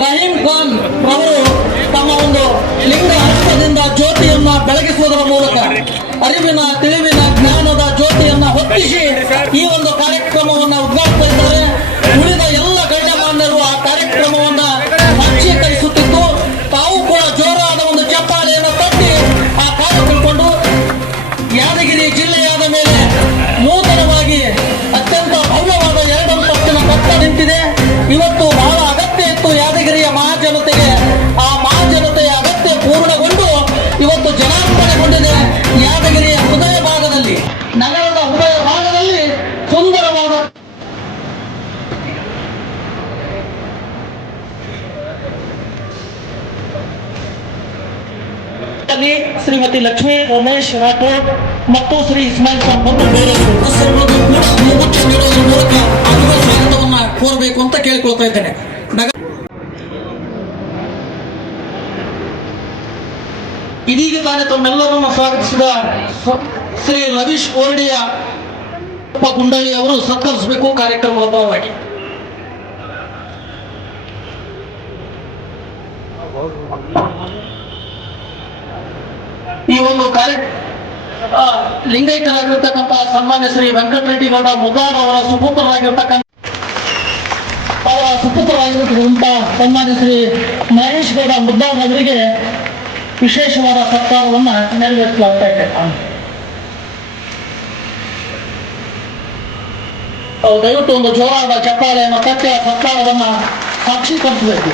ರಹೀಂ ಖಾನ್ ಅವರು ತಮ್ಮ ಒಂದು ಲಿಂಗ ಹಸ್ತದಿಂದ ಜ್ಯೋತಿಯನ್ನ ಬೆಳಗಿಸುವುದರ ಮೂಲಕ ಅರಿವಿನ ತಿಳಿವಿನ ಜ್ಞಾನದ ಜ್ಯೋತಿಯನ್ನ ಹೊತ್ತಿಸಿ ಈ ಒಂದು ಕಾರ್ಯಕ್ರಮವನ್ನ ಉದ್ಘಾಟಿಸಿದ್ದಾರೆ. ಉಳಿದ ಎಲ್ಲ ಗಣ್ಯಮಾನ್ಯರು ಆ ಕಾರ್ಯಕ್ರಮವನ್ನ ಸಾಕ್ಷೀಕರಿಸುತ್ತಿದ್ದು ತಾವು ಕೂಡ ಜೋರಾದ ಒಂದು ಚಪ್ಪಾಳೆಯನ್ನು ತಟ್ಟಿ ಆ ಕಾರ್ಯ ತಿಳ್ಕೊಂಡು ಯಾದಗಿರಿ ಜಿಲ್ಲೆಯಾದ ಮೇಲೆ ನೂತನವಾಗಿ ಅತ್ಯಂತ ಭವ್ಯವಾದ 2 ಅಂತಸ್ತಿನ ಕಟ್ಟಡ ನಿಂತಿದೆ. ಇವತ್ತು ಬಹಳ ಅಗತ್ಯ ಇತ್ತು ಯಾದಗಿರಿಯ ಮಹಾಜನತೆಗೆ. ಆ ಮಹಾಜನತೆಯ ಅಗತ್ಯ ಪೂರ್ಣಗೊಂಡು ಇವತ್ತು ಜನಾರ್ಪಣೆಗೊಂಡಿದೆ. ಯಾದಗಿರಿಯ ಹೃದಯ ಭಾಗದಲ್ಲಿ, ನಗರದ ಹೃದಯ ಭಾಗದಲ್ಲಿ ಸುಂದರವಾದ ಶ್ರೀಮತಿ ಲಕ್ಷ್ಮೀ ರಮೇಶ್ ರಾಠೋಡ್ ಮತ್ತು ಶ್ರೀ ಇಸ್ಮಾಯಿಲ್ ಖಾನ್ ಮತ್ತು ಬೇರೆ ಮೂಲಕ ಸ್ವಾಗತವನ್ನ ಕೋರಬೇಕು ಅಂತ ಕೇಳಿಕೊಳ್ತಾ ಇದ್ದೇನೆ. ಇದೀಗ ತಾನೇ ತಮ್ಮೆಲ್ಲರನ್ನು ಸ್ವಾಗತಿಸಿದ ಶ್ರೀ ರವೀಶ್ ಓರ್ಡಿಯ ಗುಂಡಳ್ಳಿ ಅವರು ಸತ್ಕರಿಸಬೇಕು ಕಾರ್ಯಕ್ರಮವಾಗಿ. ಈ ಒಂದು ಲಿಂಗೈಕ್ಯರಾಗಿರ್ತಕ್ಕಂಥ ಸನ್ಮಾನ್ಯ ಶ್ರೀ ವೆಂಕಟರೆಡ್ಡಿ ಗೌಡ ಮುದ್ದಾರ್ ಅವರ ಸುಪುತ್ರರಾಗಿರ್ತಕ್ಕಂಥ ಸನ್ಮಾನ್ಯ ಶ್ರೀ ಮಹೇಶ್ ಗೌಡ ಮುದ್ದಾರ್ ಅವರಿಗೆ ವಿಶೇಷವಾದ ಸತ್ಕಾರವನ್ನು ನೆರವೇರಿಸಲಾಗ್ತಾ ಇದೆ. ದಯವಿಟ್ಟು ಒಂದು ಜೋರಾದ ಚಪ್ಪಾಳೆಯನ್ನು ತಟ್ಟಿ ಸತ್ಕಾರವನ್ನು ಸಾಕ್ಷೀಕರಿಸಬೇಕು.